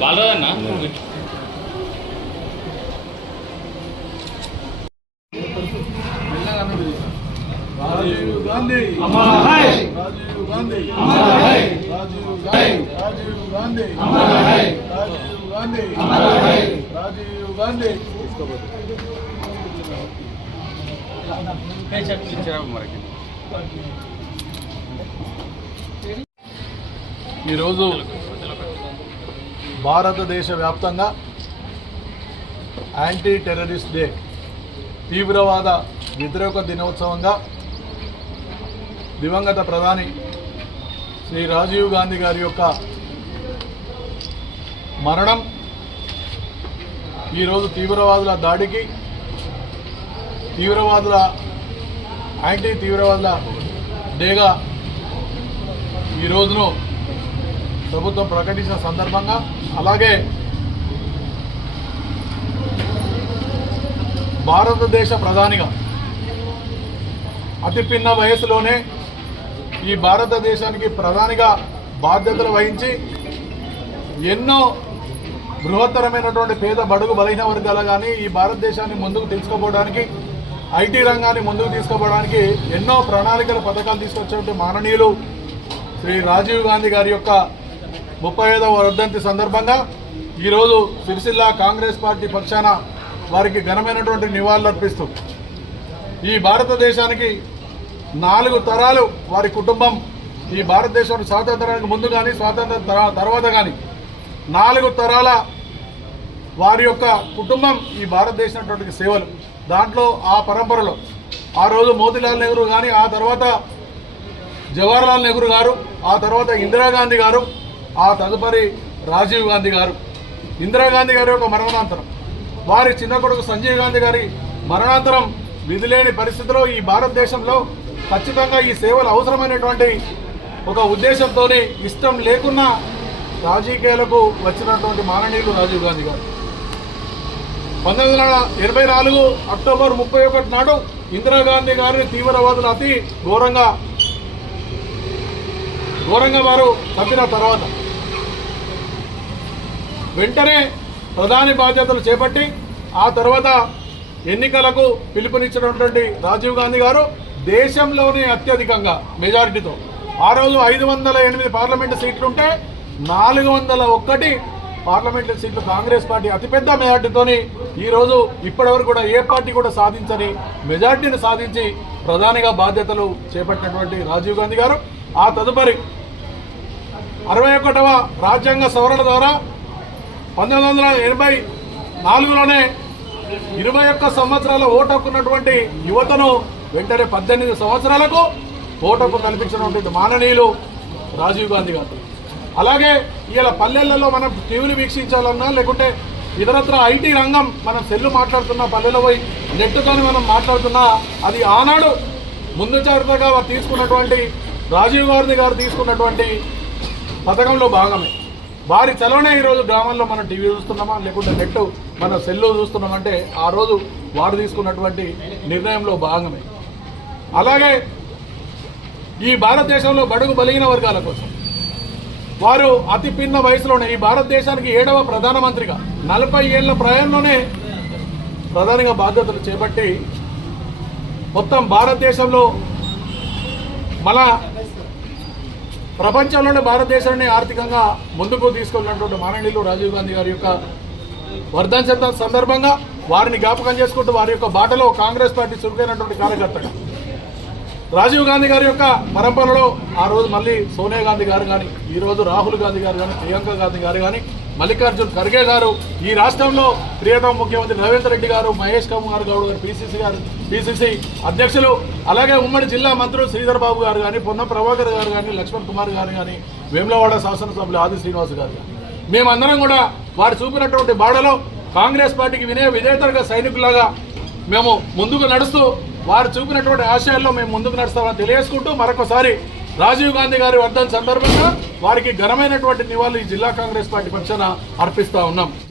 బాలరాజన్న राजीव गांधी हमारा है, राजीव गांधी हमारा है, राजीव गांधी हमारा है, राजीव गांधी हमारा है, राजीव गांधी ఈరోజు భారతదేశ వ్యాప్తంగా యాంటీ టెర్రరిస్ట్ డే తీవ్రవాద వ్యతిరేక దినోత్సవంగా దివంగత ప్రధాని శ్రీ రాజీవ్ గాంధీ గారి యొక్క మరణం ఈరోజు తీవ్రవాదుల దాడికి యాంటీ తీవ్రవాదుల డేగా ఈ రోజును ప్రభుత్వం ప్రకటించిన సందర్భంగా అలాగే భారతదేశ ప్రధానిగా అతి పిన్న వయసులోనే ఈ భారతదేశానికి ప్రధానిగా బాధ్యతలు వహించి ఎన్నో బృహత్తరమైనటువంటి పేద బడుగు బలహీన వర్గాలు కానీ ఈ భారతదేశాన్ని ముందుకు తీసుకుపోవడానికి ఐటీ రంగాన్ని ముందుకు తీసుకుపోవడానికి ఎన్నో ప్రణాళికల పథకాలు తీసుకొచ్చే మాననీయులు శ్రీ రాజీవ్ గాంధీ గారి యొక్క 35వ వర్ధంతి సందర్భంగా ఈరోజు సిరిసిల్ల కాంగ్రెస్ పార్టీ పక్షాన వారికి ఘనమైనటువంటి నివాళులర్పిస్తూ ఈ భారతదేశానికి 4 తరాలు వారి కుటుంబం ఈ భారతదేశం స్వాతంత్రానికి ముందు కానీ స్వాతంత్రం తర్వాత కానీ 4 తరాల వారి యొక్క కుటుంబం ఈ భారతదేశం సేవలు దాంట్లో ఆ పరంపరలో ఆ రోజు మోతీలాల్ నెహ్రూ కానీ ఆ తర్వాత జవహర్లాల్ నెహ్రూ గారు ఆ తర్వాత ఇందిరాగాంధీ గారు ఆ తదుపరి రాజీవ్ గాంధీ గారు ఇందిరాగాంధీ గారి యొక్క మరణానంతరం వారి చిన్న కొడుకు సంజయ్ గాంధీ గారి మరణానంతరం విధిలేని పరిస్థితిలో ఈ భారతదేశంలో ఖచ్చితంగా ఈ సేవలు అవసరమైనటువంటి ఒక ఉద్దేశంతో ఇష్టం లేకున్నా రాజకీయాలకు వచ్చినటువంటి మాననీయులు రాజీవ్ గాంధీ గారు 1984 అక్టోబర్ 31 నాడు ఇందిరాగాంధీ గారిని తీవ్రవాదులు అతి ఘోరంగా వారు చంపిన తర్వాత వెంటనే ప్రధాని బాధ్యతలు చేపట్టి ఆ తర్వాత ఎన్నికలకు పిలుపునిచ్చినటువంటి రాజీవ్ గాంధీ గారు దేశంలోనే అత్యధికంగా మెజారిటీతో ఆ రోజు 508 పార్లమెంటు సీట్లుంటే 401 పార్లమెంటు సీట్లు కాంగ్రెస్ పార్టీ అతిపెద్ద మెజార్టీతోని ఈరోజు ఇప్పటివరకు కూడా ఏ పార్టీ కూడా సాధించని మెజార్టీని సాధించి ప్రధానిగా బాధ్యతలు చేపట్టినటువంటి రాజీవ్ గాంధీ గారు ఆ తదుపరి 61వ రాజ్యాంగ సవరణ ద్వారా 1984లోనే 21 సంవత్సరాల ఓటు హక్కున్నటువంటి యువతను వెంటనే 18 సంవత్సరాలకు ఓటు హక్కు కల్పించినటువంటి మాననీయులు రాజీవ్ గాంధీ గారు. అలాగే ఇలా పల్లెలలో మనం టీవీలు వీక్షించాలన్నా లేకుంటే ఇతరత్ర ఐటీ రంగం మనం సెల్లు మాట్లాడుతున్నా పల్లెలో పోయి నెట్తోని మనం మాట్లాడుతున్నా అది ఆనాడు ముందు జాగ్రత్తగా వారు తీసుకున్నటువంటి రాజీవ్ గాంధీ గారు తీసుకున్నటువంటి పథకంలో భాగమే. వారి చలవనే ఈరోజు గ్రామాల్లో మనం టీవీ చూస్తున్నామా లేకుంటే నెట్ మన సెల్లు చూస్తున్నామంటే ఆ రోజు వారు తీసుకున్నటువంటి నిర్ణయంలో భాగమే. అలాగే ఈ భారతదేశంలో బడుగు బలిగిన వర్గాల కోసం వారు అతి పిన్న వయసులోనే ఈ భారతదేశానికి 7వ ప్రధానమంత్రిగా 40 ఏళ్ల ప్రాయంలోనే ప్రధానిగా బాధ్యతలు చేపట్టి మొత్తం భారతదేశంలో మన ప్రపంచంలోనే భారతదేశాన్ని ఆర్థికంగా ముందుకు తీసుకెళ్ళినటువంటి మాననీయులు రాజీవ్ గాంధీ గారి యొక్క వర్ధంతి సందర్భంగా వారిని జ్ఞాపకం చేసుకుంటూ వారి యొక్క బాటలో కాంగ్రెస్ పార్టీ చురుకైనటువంటి కార్యకర్తగా రాజీవ్ గాంధీ గారి యొక్క పరంపరలో ఆ రోజు మళ్ళీ సోనియా గాంధీ గారు కానీ ఈరోజు రాహుల్ గాంధీ గారు కానీ ప్రియాంక గాంధీ గారు కానీ మల్లికార్జున్ ఖర్గే గారు ఈ రాష్ట్రంలో ప్రియతమ ముఖ్యమంత్రి రేవంత్ రెడ్డి గారు మహేష్ కుమార్ గౌడ్ గారు పిసిసి అధ్యక్షులు అలాగే ఉమ్మడి జిల్లా మంత్రులు శ్రీధర్ బాబు గారు కానీ పొన్నం ప్రభాకర్ గారు కానీ లక్ష్మణ్ కుమార్ గారు కానీ వేములవాడ శాసనసభ్యులు ఆది శ్రీనివాస్ గారు కానీ మేమందరం కూడా వారు చూపినటువంటి బాటలో కాంగ్రెస్ పార్టీకి విజేతలుగా సైనికులాగా మేము ముందుకు నడుస్తూ వారు చూపినటువంటి ఆశయాల్లో మేము ముందుకు నడుస్తామని తెలియజేసుకుంటూ మరొకసారి రాజీవ్ గాంధీ గారి వర్ధన్ సందర్భంగా వారికి ఘనమైనటువంటి నివాళులు ఈ జిల్లా కాంగ్రెస్ పార్టీ పక్షాన అర్పిస్తా ఉన్నాం.